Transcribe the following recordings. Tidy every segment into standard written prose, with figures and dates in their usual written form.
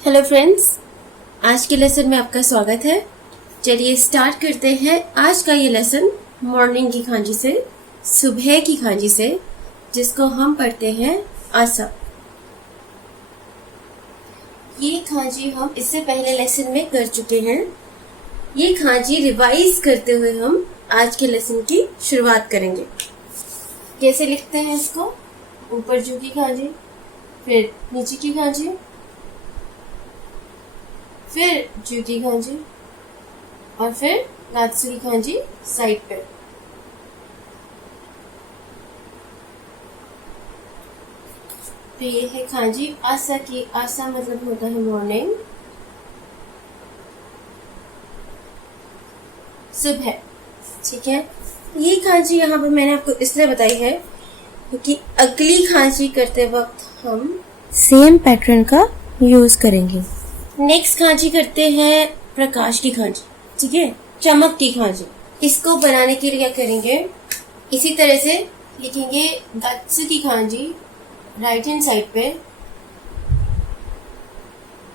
Hello friends, आज के lesson में आपका स्वागत है। चलिए स्टार्ट करते हैं आज का ये लेसन मॉर्निंग की खांजी से, सुबह की खांजी से, जिसको हम पढ़ते हैं आसा। ये खांजी हम इससे पहले लेसन में कर चुके हैं। ये खांजी रिवाइज करते हुए हम आज के लेसन की शुरुआत करेंगे। कैसे लिखते हैं इसको? ऊपर जू की खांजी, फिर नीचे की खांजी, फिर जू की खांजी और फिर गात्सु की खांजी साइड पे। तो ये है खांजी आसा की। आसा मतलब होता है मॉर्निंग, सुबह। ठीक है, ये खांजी यहाँ पे मैंने आपको इसलिए बताई है क्योंकि अगली खांजी करते वक्त हम सेम पैटर्न का यूज करेंगे। नेक्स्ट खांजी करते हैं प्रकाश की खांजी। ठीक है, चमक की खांजी। इसको बनाने के लिए क्या करेंगे? इसी तरह से लिखेंगे गात्सु की खांजी राइट हैंड साइड पे,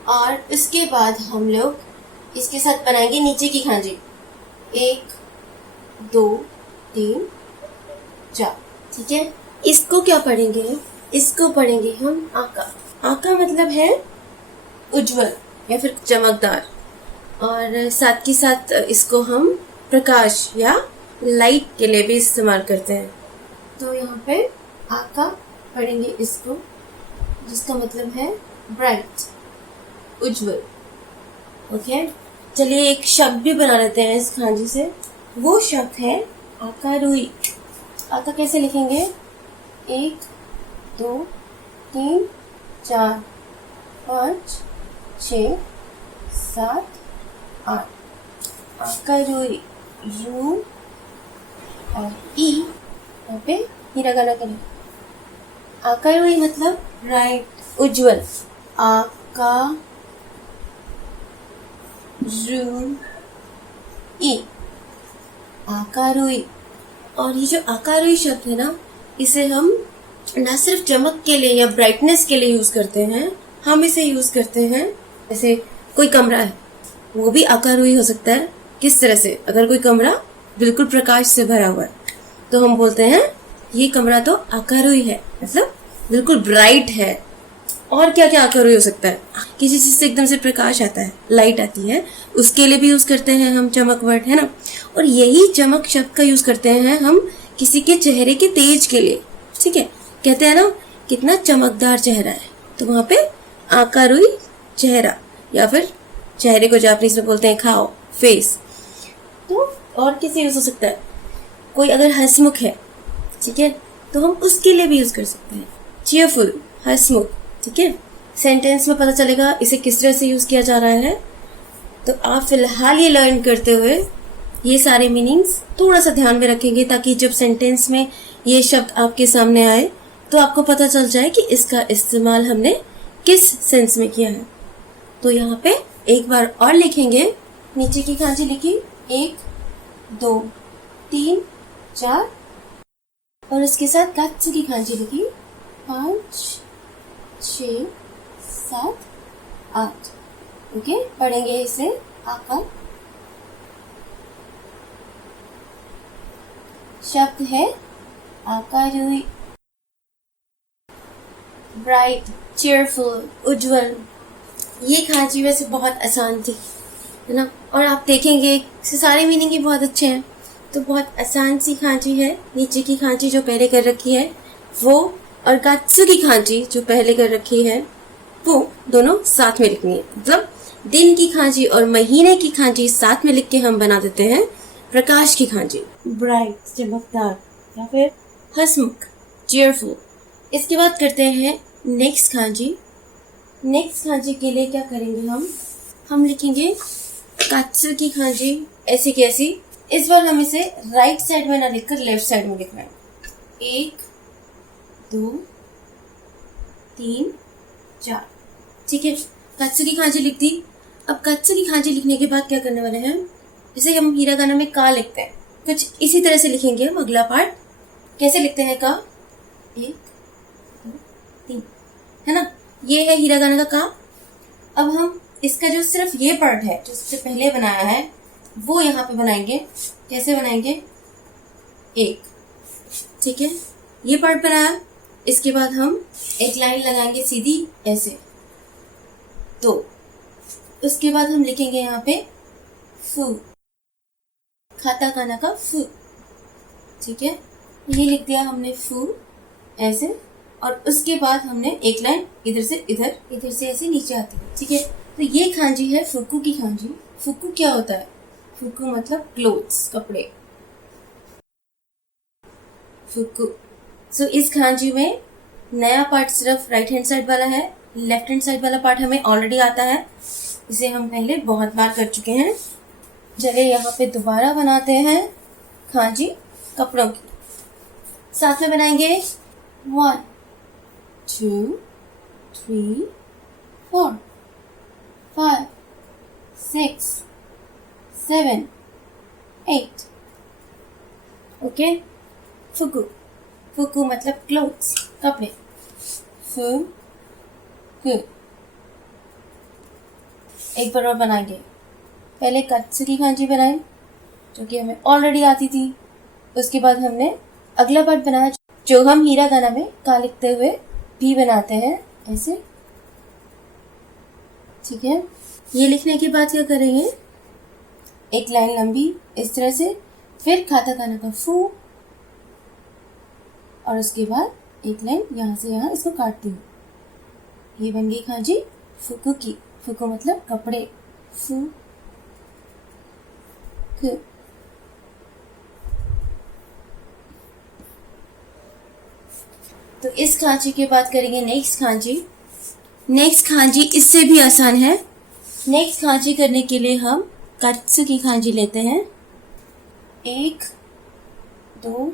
और उसके बाद हम लोग इसके साथ बनाएंगे नीचे की खांजी। 1 2 3 4। ठीक है, इसको क्या पढ़ेंगे? इसको पढ़ेंगे हम आका। आका मतलब है उज्जवल या फिर चमकदार, और साथ के साथ इसको हम प्रकाश या लाइट के लिए भी इस्तेमाल करते हैं। तो यहाँ पे आका पढ़ेंगे इसको, जिसका मतलब है ब्राइट, उज्जवल। ओके, चलिए एक शब्द भी बना लेते हैं इस खांजी से। वो शब्द है आकारुई। आका कैसे लिखेंगे? 1 2 3 4 5 6 7 8। आकारुई, यू और ई यहाँ पे हिरागाना करें। आकारुई मतलब ब्राइट, उज्जवल। आका रू ई, आकारुई। और ये जो आकारुई शब्द है ना, इसे हम ना सिर्फ चमक के लिए या ब्राइटनेस के लिए यूज करते हैं, हम इसे यूज करते हैं जैसे कोई कमरा है, वो भी आकारुई हो सकता है। किस तरह से? अगर कोई कमरा बिल्कुल प्रकाश से भरा हुआ है तो हम बोलते हैं ये कमरा तो आकारुई है, मतलब बिल्कुल ब्राइट है। और क्या क्या आकारुई हो सकता है? किसी चीज से एकदम से प्रकाश आता है, लाइट आती है, उसके लिए भी यूज करते हैं हम चमक वर्ड, है ना। और यही चमक शब्द का यूज करते हैं हम किसी के चेहरे के तेज के लिए। ठीक है, कहते हैं ना कितना चमकदार चेहरा है, तो वहां पे आकारुई चेहरा, या फिर चेहरे को जापानीज में बोलते हैं खाओ, फेस। तो और किसे यूज हो सकता है? कोई अगर हंसमुख है, ठीक है, तो हम उसके लिए भी यूज कर सकते हैं, चीयरफुल, हंसमुख। ठीक है, सेंटेंस में पता चलेगा इसे किस तरह से यूज किया जा रहा है। तो आप फिलहाल ये लर्न करते हुए ये सारे मीनिंग्स थोड़ा सा ध्यान में रखेंगे, ताकि जब सेंटेंस में ये शब्द आपके सामने आए तो आपको पता चल जाए कि इसका इस्तेमाल हमने किस सेंस में किया है। तो यहाँ पे एक बार और लिखेंगे। नीचे की खांजी लिखी 1 2 3 4, और इसके साथ गात्सु की खांजी लिखी 5 6 7 8। ओके, पढ़ेंगे इसे आका। शब्द है आकारुई, ब्राइट, चीयरफुल, उज्जवल। ये खांजी वैसे बहुत आसान थी, है ना, और आप देखेंगे इसके सारे मीनिंग ही बहुत अच्छे हैं। तो बहुत आसान सी खांजी है। नीचे की खांजी जो पहले कर रखी है वो, और गात्सु की खांजी जो पहले कर रखी है वो, दोनों साथ में लिखनी है। मतलब दिन की खांजी और महीने की खांजी साथ में लिख के हम बना देते हैं प्रकाश की खांजी, ब्राइट, चमकदार, या फिर हंसमुख, चीयरफुल। इसके बाद करते हैं नेक्स्ट खांजी। नेक्स्ट खांजी के लिए क्या करेंगे? हम लिखेंगे गात्सु की खांजी ऐसी कैसी। इस बार हम इसे राइट साइड में ना लिखकर लेफ्ट साइड में लिख रहे हैं। 1 2 3 4। ठीक है, गात्सु की खांजी लिख दी। अब गात्सु की खांजी लिखने के बाद क्या करने वाले हैं? जैसे हम हिरागाना में का लिखते हैं, कुछ इसी तरह से लिखेंगे हम अगला पार्ट। कैसे लिखते हैं का? 1 2 3, है ना। ये है हिरागाना का का। अब हम इसका जो सिर्फ ये पार्ट है जो सबसे पहले बनाया है वो यहाँ पे बनाएंगे। कैसे बनाएंगे? एक, ठीक है, ये पार्ट बनाया। इसके बाद हम एक लाइन लगाएंगे सीधी ऐसे, तो उसके बाद हम लिखेंगे यहाँ पे फू, खाता खाना का फू, ठीक है, ये लिख दिया हमने फू ऐसे। और उसके बाद हमने एक लाइन इधर से इधर, इधर से ऐसे नीचे आती है, ठीक है। तो ये खांजी है फुक्कू की खांजी। फुक्कू क्या होता है? फुक्कू मतलब क्लोथ्स, कपड़े, फुक्कू। सो इस खांजी में नया पार्ट सिर्फ राइट हैंड साइड वाला है, लेफ्ट हैंड साइड वाला पार्ट हमें ऑलरेडी आता है, इसे हम पहले बहुत बार कर चुके हैं। चलिए यहाँ पे दोबारा बनाते हैं खांजी कपड़ों की। साथ में बनाएंगे 1 2 3 4 5 6 7 8। ओके, फुकू, फुकू मतलब क्लोथ्स, कपड़े, फुकू। एक बार और बनाएंगे। पहले कत्सु की खांजी बनाई जो कि हमें ऑलरेडी आती थी। उसके बाद हमने अगला पार्ट बनाया जो हम हीरा गाना में का लिखते हुए भी बनाते हैं ऐसे, ठीक है। ये लिखने के बाद क्या करेंगे? एक लाइन लंबी इस तरह से, फिर खाता खाना का फू, और उसके बाद एक लाइन यहाँ से यहाँ इसको काटती हूँ। ये बन गई खांजी फुकू की। फुकू मतलब कपड़े, फू कु। तो इस खांची के बाद करेंगे नेक्स्ट खांजी। नेक्स्ट खांजी इससे भी आसान है। नेक्स्ट खांजी करने के लिए हम कत्सु की खांजी लेते हैं। 1 2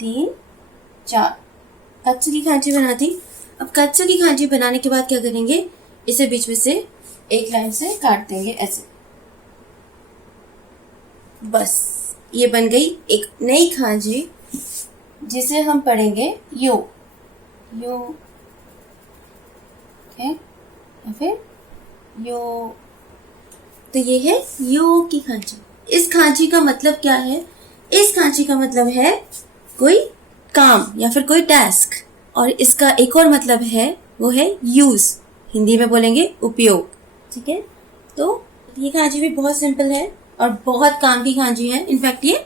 3 4 कत्सु की खांजी बना दी। अब कत्सु की खांजी बनाने के बाद क्या करेंगे? इसे बीच में से एक लाइन से काट देंगे ऐसे। बस ये बन गई एक नई खांजी जिसे हम पढ़ेंगे यो, यो, ओके, या फिर यो। तो ये है यो की खांची। इस खांची का मतलब क्या है? इस खांची का मतलब है कोई काम या फिर कोई टास्क, और इसका एक और मतलब है वो है यूज, हिंदी में बोलेंगे उपयोग, ठीक है। तो ये खांची भी बहुत सिंपल है और बहुत काम की खांची है। इनफैक्ट ये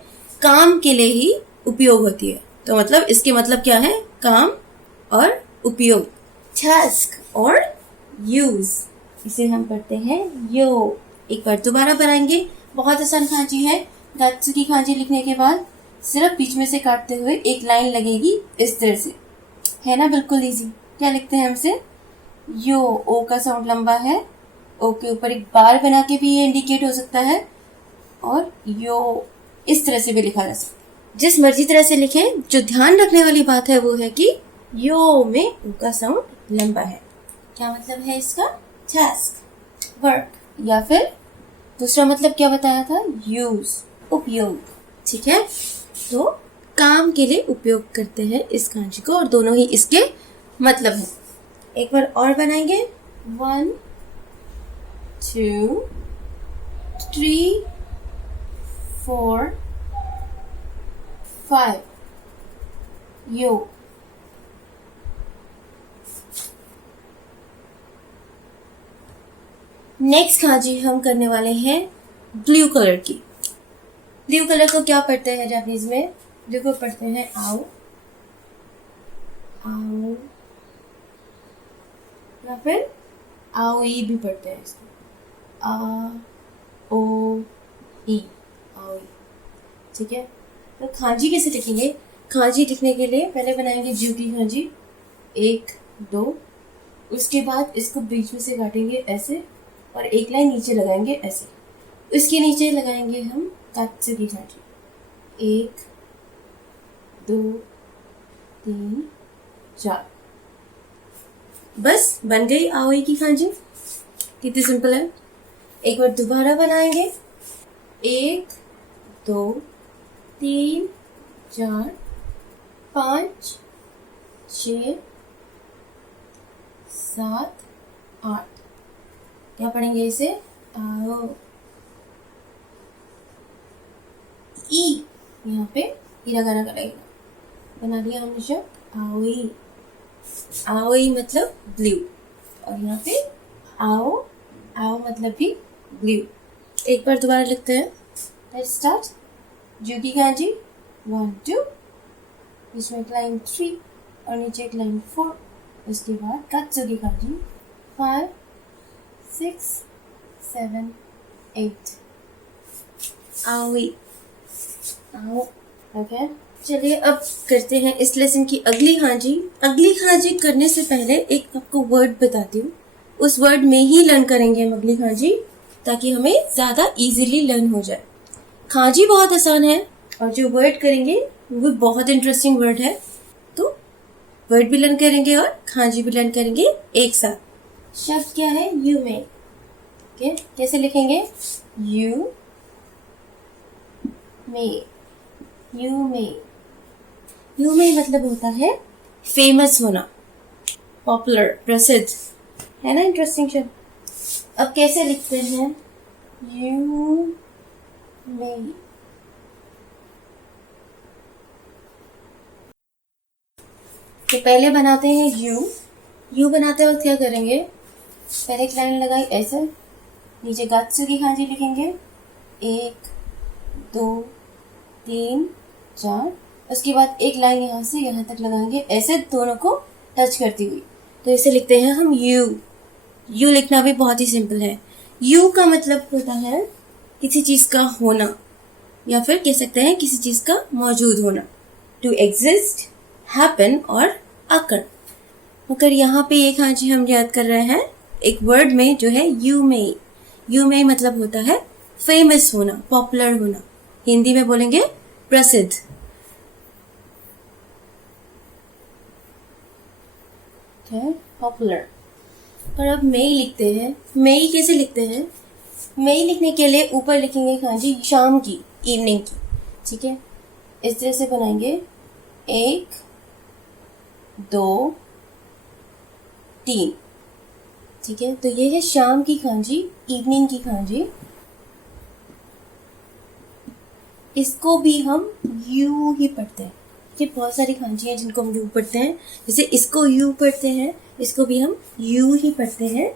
काम के लिए ही उपयोग होती है। तो मतलब इसके मतलब क्या है? काम और उपयोग, टास्क और यूज। इसे हम पढ़ते हैं यो। एक बार दोबारा बनाएंगे। बहुत आसान खांची है। कत्सु की खांची लिखने के बाद सिर्फ बीच में से काटते हुए एक लाइन लगेगी इस तरह से, है ना, बिल्कुल इजी। क्या लिखते हैं हमसे? यो। ओ का साउंड लंबा है, ओ के ऊपर एक बार बना के भी ये इंडिकेट हो सकता है, और यो इस तरह से भी लिखा जा सकता है। जिस मर्जी तरह से लिखें, जो ध्यान रखने वाली बात है वो है कि यो में ओ का साउंड लंबा है। क्या मतलब है इसका? टास्क, वर्क, या फिर दूसरा मतलब क्या बताया था? यूज, उपयोग, ठीक है। तो काम के लिए उपयोग करते हैं इस खांची को, और दोनों ही इसके मतलब है। एक बार और बनाएंगे। 1 2 3 4 5 यो। नेक्स्ट खांची हम करने वाले हैं ब्लू कलर की। ब्लू कलर को क्या पढ़ते हैं जापानीज में? ब्लू को पढ़ते हैं आओ, आओ, या फिर आओ ई भी पढ़ते हैं इसको, आ ओ ई, आओ ई, ठीक है। तो खांजी कैसे लिखेंगे? खांजी लिखने के लिए पहले बनाएंगे जू की खांजी 1 2, उसके बाद इसको बीच में से काटेंगे ऐसे और एक लाइन नीचे लगाएंगे ऐसे। उसके नीचे लगाएंगे हम कत्सु की खांजी 1 2 3 4। बस बन गई आओई की खांजी। कितनी सिंपल है। एक बार दोबारा बनाएंगे। 1 2 3 4 5 6 7 आर्ट। क्या पढ़ेंगे इसे? आओ। ई यहाँ पे हिरागाना का लगेगा। बना दिया हमने शब्द आओई। आओई मतलब ब्लू, और यहाँ पे आओ, आओ मतलब भी ब्लू। एक बार दोबारा लिखते हैं। Let's start. जू की कांजी 1 2, इसमें एक लाइन 3 और नीचे एक लाइन 4। उसके बाद कात्सु की कांजी 5 6 7 8। आओई, आओ। ओके, चलिए अब करते हैं इस लेसन की अगली खांजी। अगली खांजी करने से पहले एक आपको वर्ड बताती हूँ। उस वर्ड में ही लर्न करेंगे हम अगली खांजी, ताकि हमें ज्यादा इजीली लर्न हो जाए। खांजी बहुत आसान है और जो वर्ड करेंगे वो बहुत इंटरेस्टिंग वर्ड है। तो वर्ड भी लर्न करेंगे और खांजी भी लर्न करेंगे एक साथ। शब्द क्या है? You may. ओके, कैसे लिखेंगे? You may. You may, you may मतलब होता है फेमस होना, पॉपुलर, प्रसिद्ध, है ना? इंटरेस्टिंग शब्द। अब कैसे लिखते हैं? You may. तो पहले बनाते हैं यू। यू बनाते वक्त क्या करेंगे? पहले एक लाइन लगाई ऐसे, नीचे गात्सु की खांजी लिखेंगे 1 2 3 4। उसके बाद एक लाइन यहाँ से यहाँ तक लगाएंगे ऐसे, दोनों को टच करती हुई। तो इसे लिखते हैं हम यू। यू लिखना भी बहुत ही सिंपल है। यू का मतलब होता है किसी चीज का होना, या फिर कह सकते हैं किसी चीज का मौजूद होना। टू एग्जिस्ट, हैपन और अकर। मगर यहाँ पे एक खांजी हम याद कर रहे हैं एक वर्ड में जो है यू मे। यू मे मतलब होता है फेमस होना, पॉपुलर होना। हिंदी में बोलेंगे प्रसिद्ध। पॉपुलर। और अब मई लिखते हैं। मई कैसे लिखते हैं? मई लिखने के लिए ऊपर लिखेंगे खांजी शाम की, इवनिंग की। ठीक है, इस तरह से बनाएंगे 1 2 3। ठीक है, तो ये है शाम की खांजी, इवनिंग की खांजी। इसको भी हम यू ही पढ़ते हैं। ये बहुत सारी खांजी हैं जिनको हम यू पढ़ते हैं। जैसे इसको यू पढ़ते हैं, इसको भी हम यू ही पढ़ते हैं।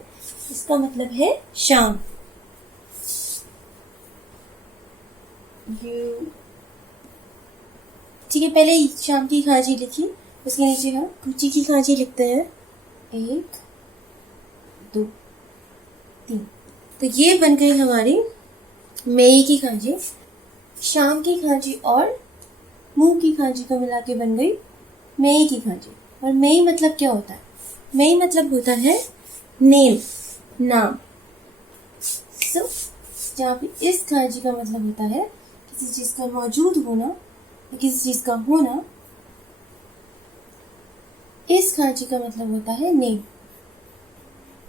इसका मतलब है शाम। यू। ठीक है, पहले शाम की खांजी लिखी, उसके नीचे हम कुची की खांजी लिखते हैं 1 2 3। तो ये बन गई हमारी मई की खांजी। शाम की खांजी और मुंह की खांजी को मिला के बन गई मई की खांजी। और मई मतलब क्या होता है? मई मतलब होता है नेम, नाम। सो जहाँ पे इस खांजी का मतलब होता है किसी चीज का मौजूद होना या किसी चीज का होना, इस खांजी का मतलब होता है नेम।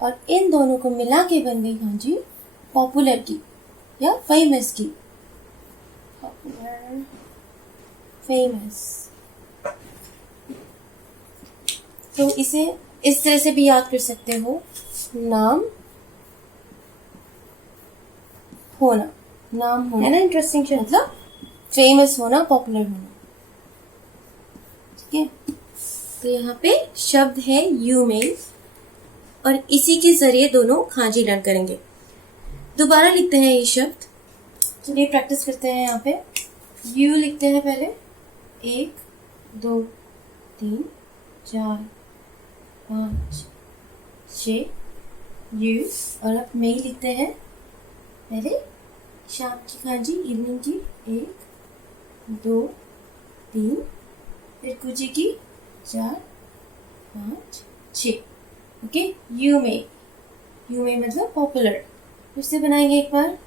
और इन दोनों को मिला के बन गई खांजी पॉपुलर की या फेमस की। Popular, famous. तो इसे इस तरह से भी याद कर सकते हो, नाम होना, नाम होना, है ना? इंटरेस्टिंग शब्द, मतलब फेमस होना, पॉपुलर होना। ठीक है, तो यहाँ पे शब्द है यू मे, और इसी के जरिए दोनों खांजी लर्न करेंगे। दोबारा लिखते हैं ये शब्द। चलिए प्रैक्टिस करते हैं। यहाँ पे यू लिखते हैं पहले 1 2 3 4 5 6 यू। और अब मई लिखते हैं पहले शाम की खांजी, इवनिंग की 1 2 3, फिर कुची की 4 5 6। Okay, you may. You may मतलब पॉपुलर। फिर से बनाएंगे एक बार,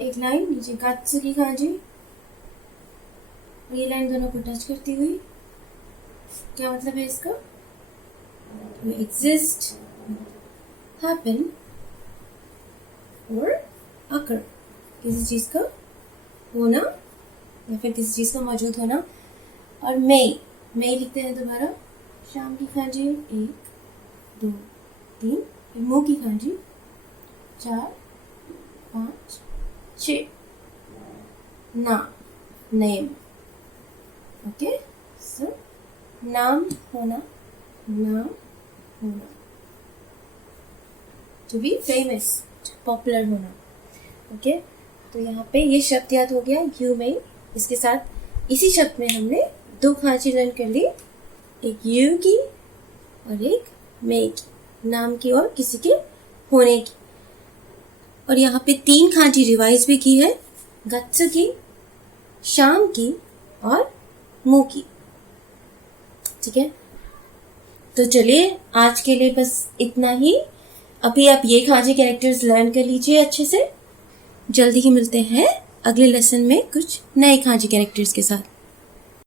एक लाइन नीचे गात्सु की खांजी, ये लाइन दोनों को टच करती हुई। क्या मतलब है इसका? to exist, happen और occur, किसी चीज का होना या फिर किसी चीज का मौजूद होना। और मई, मई लिखते हैं दोबारा, शाम की खांजी 1 2 3, मु की खांजी 4 5 6 ना नेम। ओके, सो नाम होना, नाम होना, टू बी फेमस, पॉपुलर होना। ओके, तो यहाँ पे ये शब्द याद हो गया यू में। इसके साथ इसी शब्द में हमने 2 खांची लर्न कर ली, एक यू की और एक मे की, नाम की और किसी के होने की। और यहाँ पे 3 खांची रिवाइज भी की है, गत्सु की, शाम की और मु की। ठीक है, तो चलिए आज के लिए बस इतना ही। अभी आप ये खांची कैरेक्टर्स लर्न कर लीजिए अच्छे से। जल्दी ही मिलते हैं अगले लेसन में कुछ नए खांची कैरेक्टर्स के साथ।